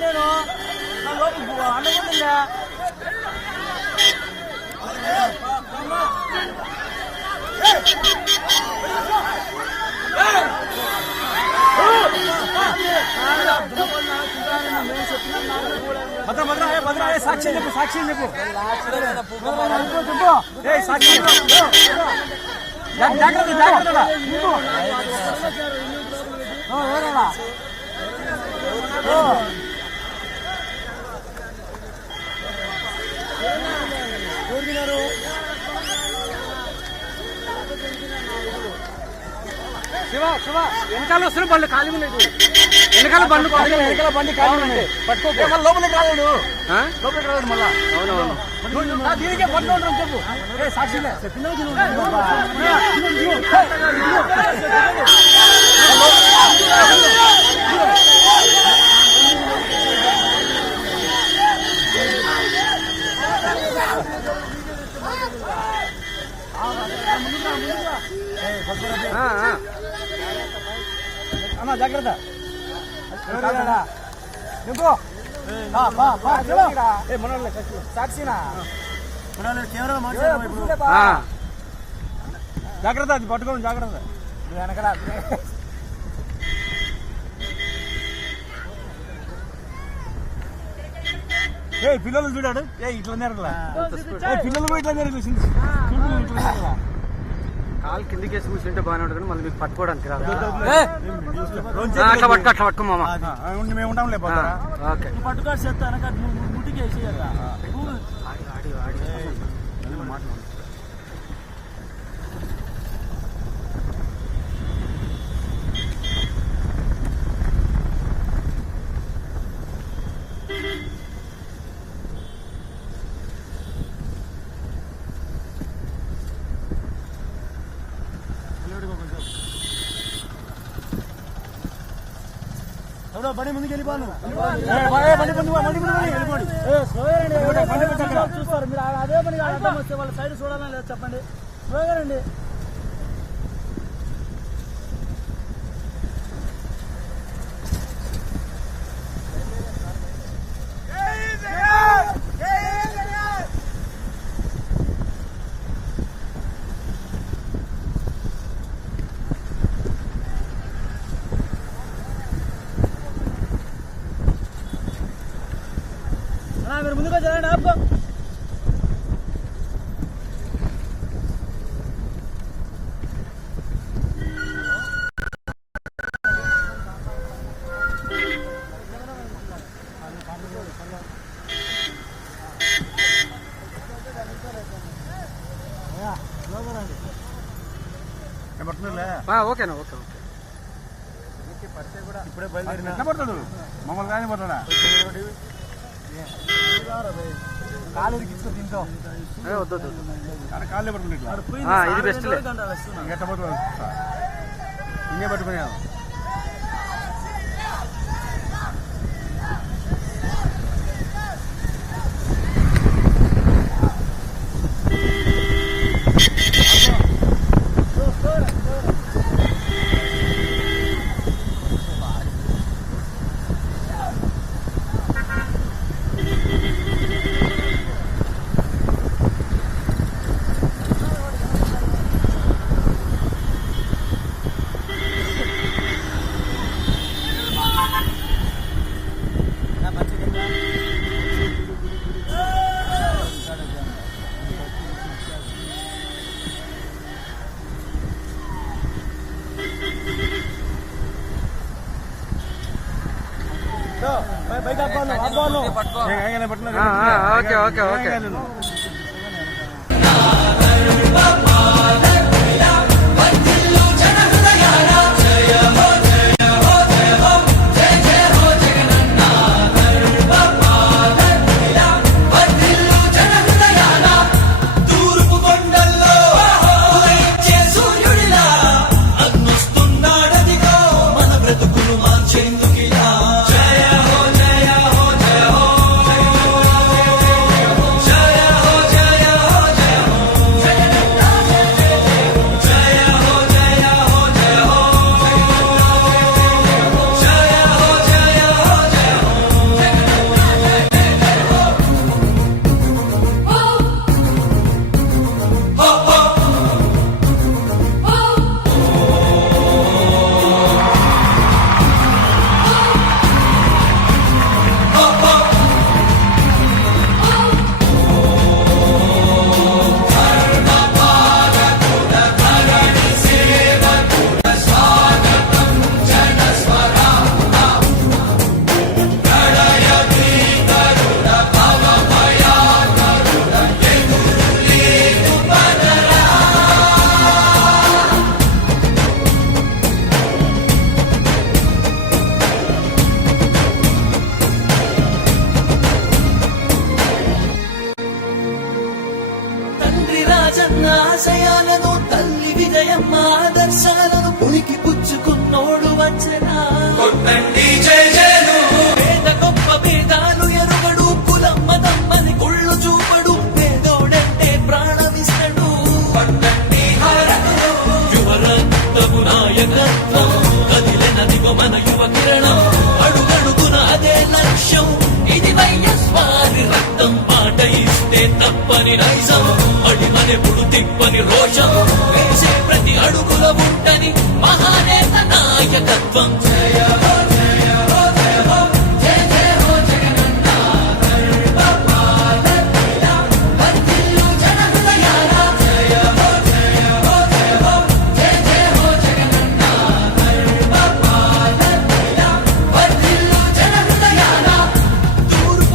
నేను అనుకుంటుందా సాక్షి చెప్పు సాక్షి చెప్పు సాక్షి జాగ్రత్త జాగ్రత్త శివ శివ వెనకాల వస్తున్న బండ్లు ఖాళీ ఉన్నాయి వెనకాల బండ్లు వెనకాల బండి ఖాళీ ఉన్నాయి పట్టుకో లోపలికి రాలేడు లోపలికి రాలేడు మళ్ళా అవునవును దీనికే పట్టుకుంటాం చెప్పు సాక్షి అమ్మా జాగ్రత్త సాక్షినా జాగ్రత్త అది పట్టుకోండి జాగ్రత్త వెనకలా పిల్లలు చూడాడు ఇట్లా నేరకలా పిల్లలు కూడా ఇట్లా నేరకలు కాలు కిందికి వేసి కూర్చుంటే బాగానే ఉంటుంది మళ్ళీ మీకు పట్టుకోవడానికి రాదు అట్లా పట్టుకో అట్లా పట్టుకో మామ మేము ఉంటాం లేదు ఓకే పట్టుకోవాలి చెప్తాను ముట్టికి వేసి బండి ముందుకు వెళ్ళిపోను చూస్తారు మీరు అదే పని అర్థం వస్తే వాళ్ళ సైడ్ చూడాలని లేదు చెప్పండి స్లోగా రండి మీరు ముందుగా చదవండి ఆపు ఓకేనా ఓకే ఓకే ఇప్పుడే బయలుదేరిన పడతాడు మమ్మల్ని కానీ పడతాడా కాలు ఇరికించుకో దీంతో వద్దు కాళ్ళే పట్టుకుని ఇది బెస్ట్ ఎట్ట పట్టుకో ఇంకే పట్టుకునే ఓకే ఓకే ఓకే ఆశయాలను తల్లి విజయమ్మ ఆదర్శాలను పులికి పుచ్చుకున్నోడు వచ్చనా పేద గొప్ప భేదాలు ఎరుగడు కులమ్మ తమ్మని కుళ్ళు చూపడు పేదోడంటే ప్రాణమిస్తడు యువరక్తము నాయకత్వం కదిలినదిగో మన యువ కిరణం అడుగడుగున అదే లక్ష్యం ఇది వైఎస్వారి రక్తం మాట ఇస్తే తప్పని నైజం అడిమనెప్పుడు తిప్పని రోషం వేసే ప్రతి అడుగుల ఉంటని మహానేత నాయకత్వం జయ